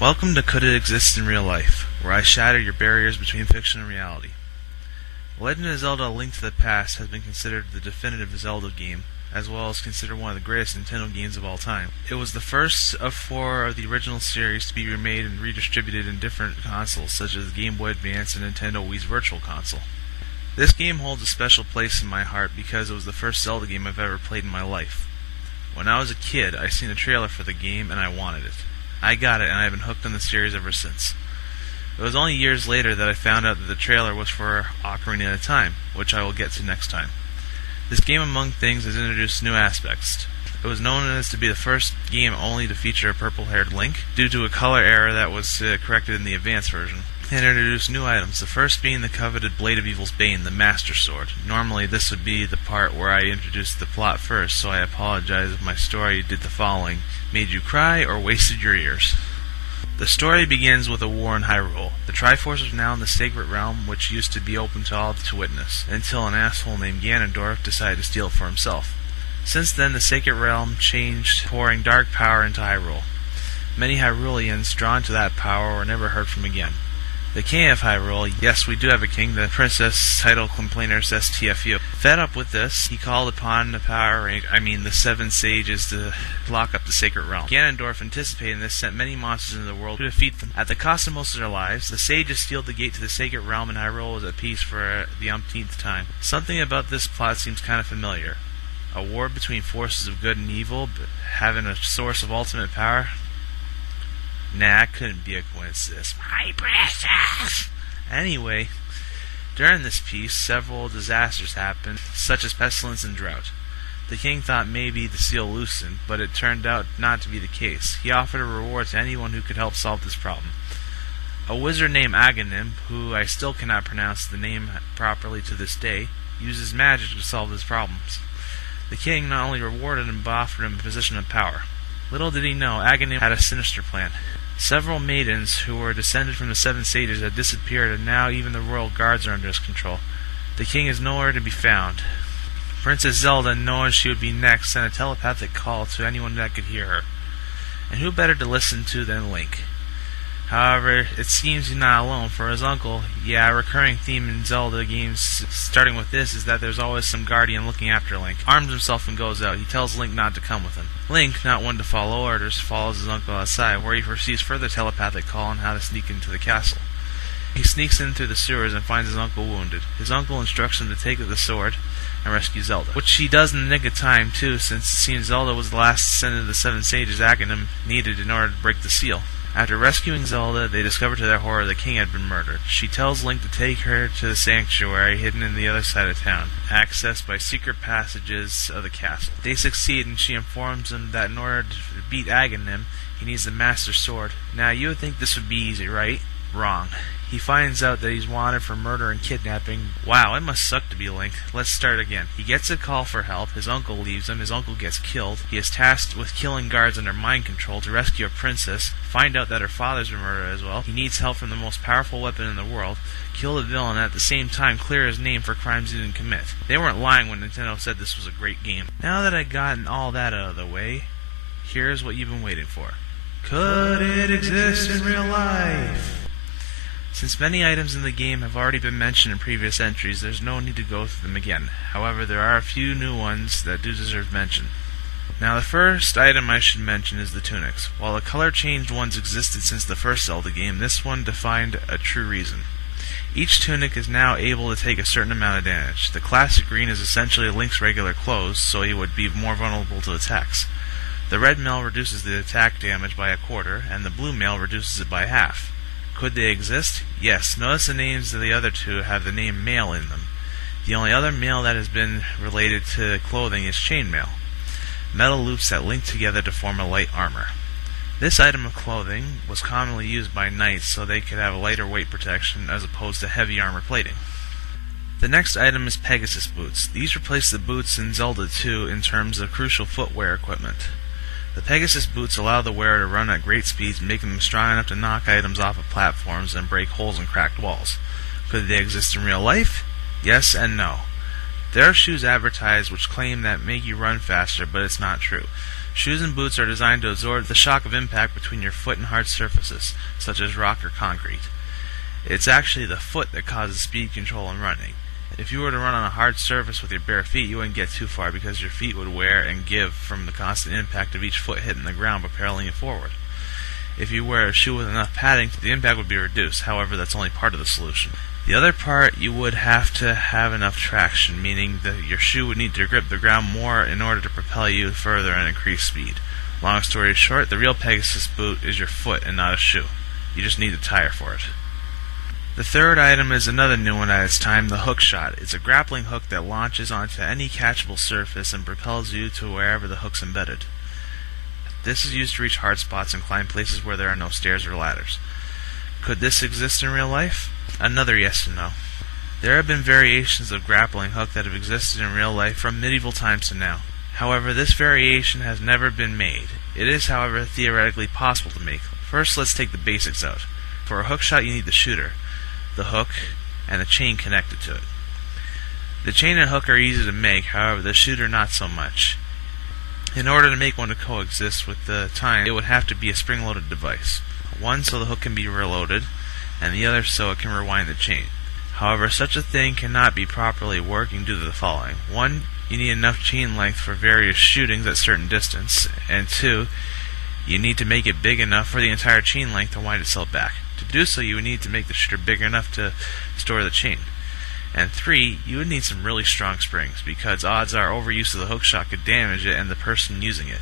Welcome to Could It Exist in Real Life, where I shatter your barriers between fiction and reality. The Legend of Zelda: A Link to the Past has been considered the definitive Zelda game, as well as considered one of the greatest Nintendo games of all time. It was the first of four of the original series to be remade and redistributed in different consoles, such as the Game Boy Advance and Nintendo Wii's Virtual Console. This game holds a special place in my heart because it was the first Zelda game I've ever played in my life. When I was a kid, I seen a trailer for the game and I wanted it. I got it, and I've been hooked on the series ever since. It was only years later that I found out that the trailer was for Ocarina of Time, which I will get to next time. This game, among things, has introduced new aspects. It was known as to be the first game only to feature a purple-haired Link, due to a color error that was corrected in the advanced version, and introduced new items, the first being the coveted Blade of Evil's Bane, the Master Sword. Normally this would be the part where I introduced the plot first, so I apologize if my story did the following: made you cry or wasted your ears. The story begins with a war in Hyrule. The Triforce is now in the Sacred Realm, which used to be open to all to witness, until an asshole named Ganondorf decided to steal it for himself. Since then, the Sacred Realm changed, pouring dark power into Hyrule. Many Hyruleans drawn to that power were never heard from again. The King of Hyrule, yes, we do have a king, the Princess Title Complainer says TFU. Fed up with this, he called upon the seven sages to lock up the Sacred Realm. Ganondorf, anticipating this, sent many monsters into the world to defeat them. At the cost of most of their lives, the sages sealed the gate to the Sacred Realm, and Hyrule was at peace for the umpteenth time. Something about this plot seems kind of familiar. A war between forces of good and evil, but having a source of ultimate power? Nah, it couldn't be a coincidence. My precious! Anyway, during this peace, several disasters happened, such as pestilence and drought. The king thought maybe the seal loosened, but it turned out not to be the case. He offered a reward to anyone who could help solve this problem. A wizard named Aghanim, who I still cannot pronounce the name properly to this day, uses magic to solve his problems. The king not only rewarded him, but offered him a position of power. Little did he know, Aghanim had a sinister plan. Several maidens who were descended from the seven sages had disappeared, and now even the royal guards are under his control. The king is nowhere to be found. Princess Zelda, knowing she would be next, sent a telepathic call to anyone that could hear her. And who better to listen to than Link? However, it seems he's not alone, for his uncle, a recurring theme in Zelda games starting with this is that there's always some guardian looking after Link, arms himself and goes out. He tells Link not to come with him. Link, not one to follow orders, follows his uncle outside, where he receives further telepathic call on how to sneak into the castle. He sneaks in through the sewers and finds his uncle wounded. His uncle instructs him to take the sword and rescue Zelda, which he does in the nick of time too, since it seems Zelda was the last descendant of the seven sages Aghanim needed in order to break the seal. After rescuing Zelda, they discover to their horror the king had been murdered. She tells Link to take her to the sanctuary hidden in the other side of town, accessed by secret passages of the castle. They succeed, and she informs him that in order to beat Aghanim, he needs the Master Sword. Now, you would think this would be easy, right? Wrong. He finds out that he's wanted for murder and kidnapping. Wow, it must suck to be Link. Let's start again. He gets a call for help. His uncle leaves him. His uncle gets killed. He is tasked with killing guards under mind control to rescue a princess. Find out that her father's been murdered as well. He needs help from the most powerful weapon in the world. Kill the villain and at the same time clear his name for crimes he didn't commit. They weren't lying when Nintendo said this was a great game. Now that I've gotten all that out of the way, here's what you've been waiting for. Could it exist in real life? Since many items in the game have already been mentioned in previous entries, there's no need to go through them again. However, there are a few new ones that do deserve mention. Now, the first item I should mention is the tunics. While the color-changed ones existed since the first Zelda game, this one defined a true reason. Each tunic is now able to take a certain amount of damage. The classic green is essentially Link's regular clothes, so he would be more vulnerable to attacks. The red mail reduces the attack damage by a quarter, and the blue mail reduces it by half. Could they exist? Yes. Notice the names of the other two have the name mail in them. The only other mail that has been related to clothing is chainmail, metal loops that link together to form a light armor. This item of clothing was commonly used by knights so they could have a lighter weight protection as opposed to heavy armor plating. The next item is Pegasus boots. These replace the boots in Zelda 2 in terms of crucial footwear equipment. The Pegasus boots allow the wearer to run at great speeds, making them strong enough to knock items off of platforms and break holes in cracked walls. Could they exist in real life? Yes and no. There are shoes advertised which claim that make you run faster, but it's not true. Shoes and boots are designed to absorb the shock of impact between your foot and hard surfaces, such as rock or concrete. It's actually the foot that causes speed control in running. If you were to run on a hard surface with your bare feet, you wouldn't get too far because your feet would wear and give from the constant impact of each foot hitting the ground propelling you forward. If you wear a shoe with enough padding, the impact would be reduced. However, that's only part of the solution. The other part, you would have to have enough traction, meaning that your shoe would need to grip the ground more in order to propel you further and increase speed. Long story short, the real Pegasus boot is your foot and not a shoe. You just need a tire for it. The third item is another new one at its time, the hook shot. It's a grappling hook that launches onto any catchable surface and propels you to wherever the hook's embedded. This is used to reach hard spots and climb places where there are no stairs or ladders. Could this exist in real life? Another yes and no. There have been variations of grappling hook that have existed in real life from medieval times to now. However, this variation has never been made. It is, however, theoretically possible to make. First, let's take the basics out. For a hook shot, you need the shooter, the hook, and the chain connected to it. The chain and hook are easy to make, however, the shooter not so much. In order to make one to coexist with the time, it would have to be a spring-loaded device. One so the hook can be reloaded, and the other so it can rewind the chain. However, such a thing cannot be properly working due to the following. 1. You need enough chain length for various shootings at certain distance, and 2. You need to make it big enough for the entire chain length to wind itself back. To do so, you would need to make the shooter big enough to store the chain. And 3, you would need some really strong springs, because odds are overuse of the hook shot could damage it and the person using it.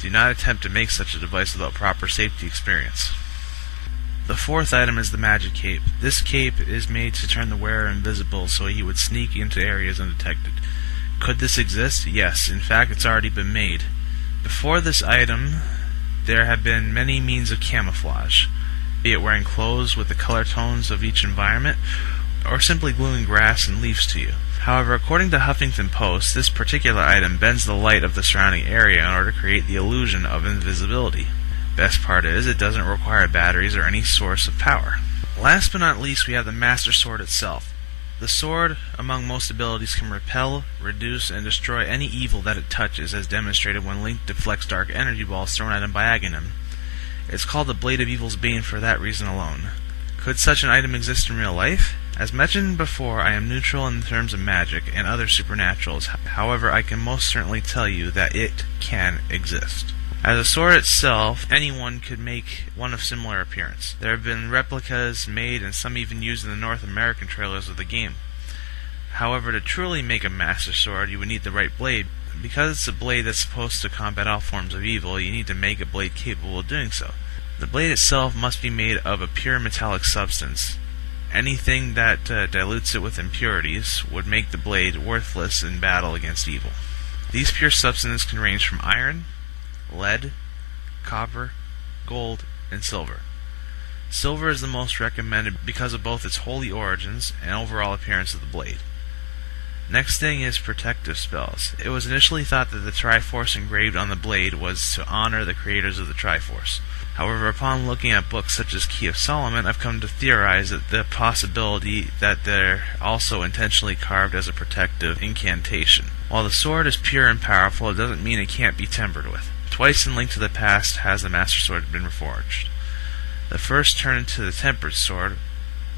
Do not attempt to make such a device without proper safety experience. The fourth item is the magic cape. This cape is made to turn the wearer invisible so he would sneak into areas undetected. Could this exist? Yes, in fact it's already been made. Before this item, there have been many means of camouflage, be it wearing clothes with the color tones of each environment, or simply gluing grass and leaves to you. However, according to Huffington Post, this particular item bends the light of the surrounding area in order to create the illusion of invisibility. Best part is, it doesn't require batteries or any source of power. Last but not least, we have the Master Sword itself. The sword, among most abilities, can repel, reduce, and destroy any evil that it touches, as demonstrated when Link deflects dark energy balls thrown at him by Aghanim. It's called the Blade of Evil's Bane for that reason alone. Could such an item exist in real life? As mentioned before, I am neutral in terms of magic and other supernaturals. However, I can most certainly tell you that it can exist. As a sword itself, anyone could make one of similar appearance. There have been replicas made and some even used in the North American trailers of the game. However, to truly make a Master Sword, you would need the right blade. Because it's a blade that's supposed to combat all forms of evil, you need to make a blade capable of doing so. The blade itself must be made of a pure metallic substance. Anything that dilutes it with impurities would make the blade worthless in battle against evil. These pure substances can range from iron, lead, copper, gold, and silver. Silver is the most recommended because of both its holy origins and overall appearance of the blade. Next thing is protective spells. It was initially thought that the Triforce engraved on the blade was to honor the creators of the Triforce. However, upon looking at books such as Key of Solomon, I've come to theorize that the possibility that they're also intentionally carved as a protective incantation. While the sword is pure and powerful, it doesn't mean it can't be tempered with. Twice in Link to the Past has the Master Sword been reforged. The first turned into the tempered sword.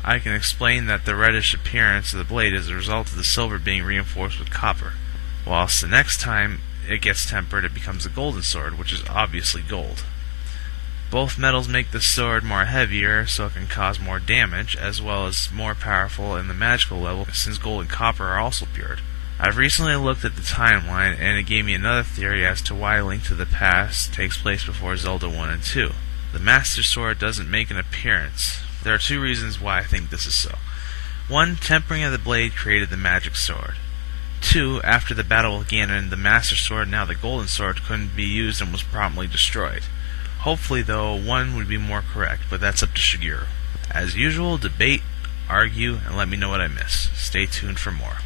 I can explain that the reddish appearance of the blade is a result of the silver being reinforced with copper, whilst the next time it gets tempered it becomes a golden sword, which is obviously gold. Both metals make the sword more heavier, so it can cause more damage, as well as more powerful in the magical level, since gold and copper are also pured. I've recently looked at the timeline, and it gave me another theory as to why Link to the Past takes place before Zelda 1 and 2. The Master Sword doesn't make an appearance. There are two reasons why I think this is so. 1. Tempering of the blade created the magic sword. 2. After the battle with Ganon, the Master Sword, now the Golden Sword, couldn't be used and was promptly destroyed. Hopefully, though, 1 would be more correct, but that's up to Shigeru. As usual, debate, argue, and let me know what I miss. Stay tuned for more.